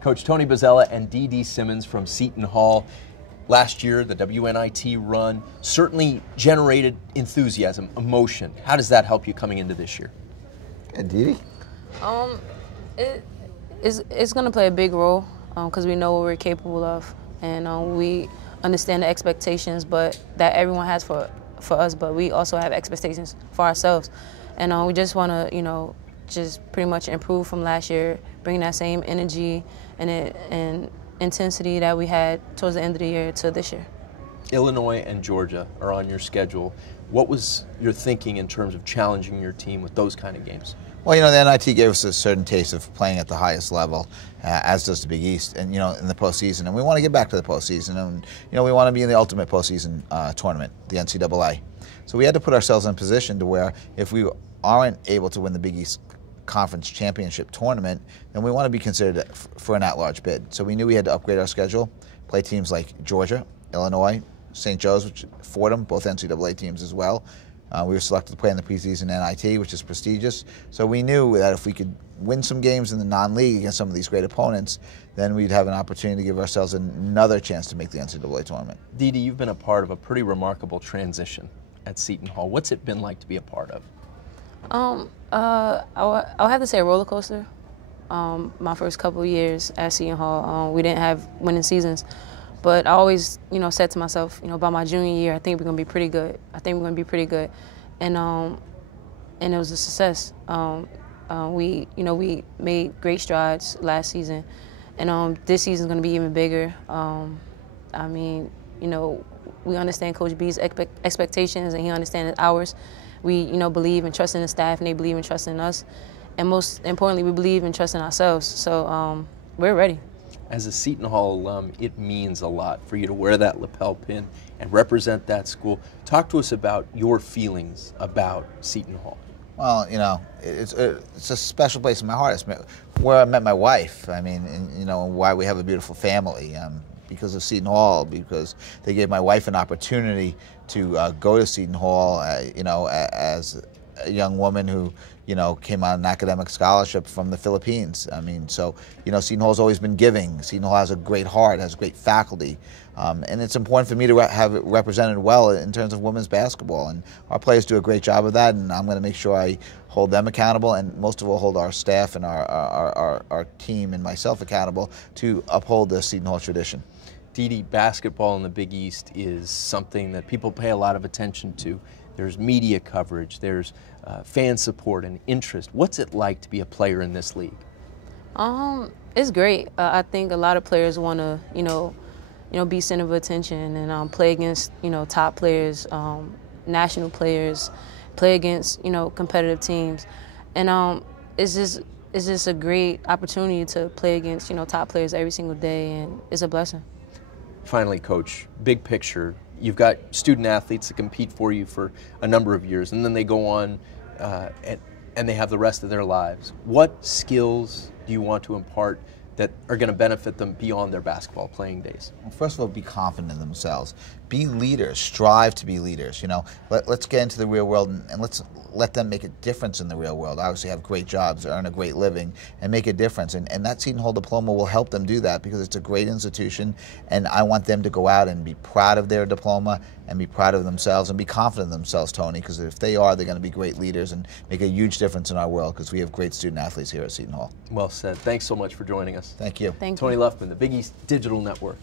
Coach Tony Bozzella and Ka-Deidre Simmons from Seton Hall. Last year, the WNIT run certainly generated enthusiasm, emotion. How does that help you coming into this year? Ka-Deidre? It's going to play a big role because we know what we're capable of, and we understand the expectations that everyone has for us, but we also have expectations for ourselves. And we just want to, just pretty much improve from last year, bring that same energy and intensity that we had towards the end of the year to this year. Illinois and Georgia are on your schedule. What was your thinking in terms of challenging your team with those kind of games? Well, the NIT gave us a certain taste of playing at the highest level, as does the Big East, and, in the postseason. And we want to get back to the postseason, and, we want to be in the ultimate postseason tournament, the NCAA. So we had to put ourselves in a position to where if we aren't able to win the Big East Conference Championship tournament, then we want to be considered for an at-large bid. So we knew we had to upgrade our schedule, play teams like Georgia, Illinois, St. Joe's, Fordham, both NCAA teams as well. We were selected to play in the preseason NIT, which is prestigious. So we knew that if we could win some games in the non-league against some of these great opponents, then we'd have an opportunity to give ourselves another chance to make the NCAA tournament. Ka-Deidre, you've been a part of a pretty remarkable transition at Seton Hall. What's it been like to be a part of? I'll have to say a roller coaster. My first couple of years at Seton Hall, we didn't have winning seasons. But I always, said to myself, by my junior year, I think we're going to be pretty good. And it was a success. We made great strides last season. And this season's going to be even bigger. We understand Coach B's expectations, and he understands ours. We, believe and trust in the staff, and they believe and trust in us. And most importantly, we believe and trust in ourselves. So we're ready. As a Seton Hall alum, it means a lot for you to wear that lapel pin and represent that school. Talk to us about your feelings about Seton Hall. Well, it's a special place in my heart. It's where I met my wife. And why we have a beautiful family. Because of Seton Hall, because they gave my wife an opportunity to go to Seton Hall, as a young woman who, came on an academic scholarship from the Philippines. Seton Hall's always been giving. Seton Hall has a great heart, has great faculty. And it's important for me to have it represented well in terms of women's basketball. And our players do a great job of that, and I'm going to make sure I hold them accountable, and most of all hold our staff and our team and myself accountable to uphold the Seton Hall tradition. Ka-Deidre, basketball in the Big East is something that people pay a lot of attention to. There's media coverage, there's fan support and interest. What's it like to be a player in this league? It's great. I think a lot of players want to, be center of attention and play against, top players, national players, play against, competitive teams, and it's just a great opportunity to play against, top players every single day, and it's a blessing. Finally, Coach, big picture, you've got student athletes that compete for you for a number of years, and then they go on and they have the rest of their lives. What skills do you want to impart that are going to benefit them beyond their basketball playing days? Well, first of all, be confident in themselves. Be leaders. Strive to be leaders. Let's get into the real world and let's let them make a difference in the real world. Obviously, have great jobs, earn a great living, and make a difference. And that Seton Hall diploma will help them do that because it's a great institution. And I want them to go out and be proud of their diploma and be proud of themselves and be confident in themselves, Tony, because if they are, they're going to be great leaders and make a huge difference in our world because we have great student athletes here at Seton Hall. Well said. Thanks so much for joining us. Thank you. Thank you. Tony Luftman, the Big East Digital Network.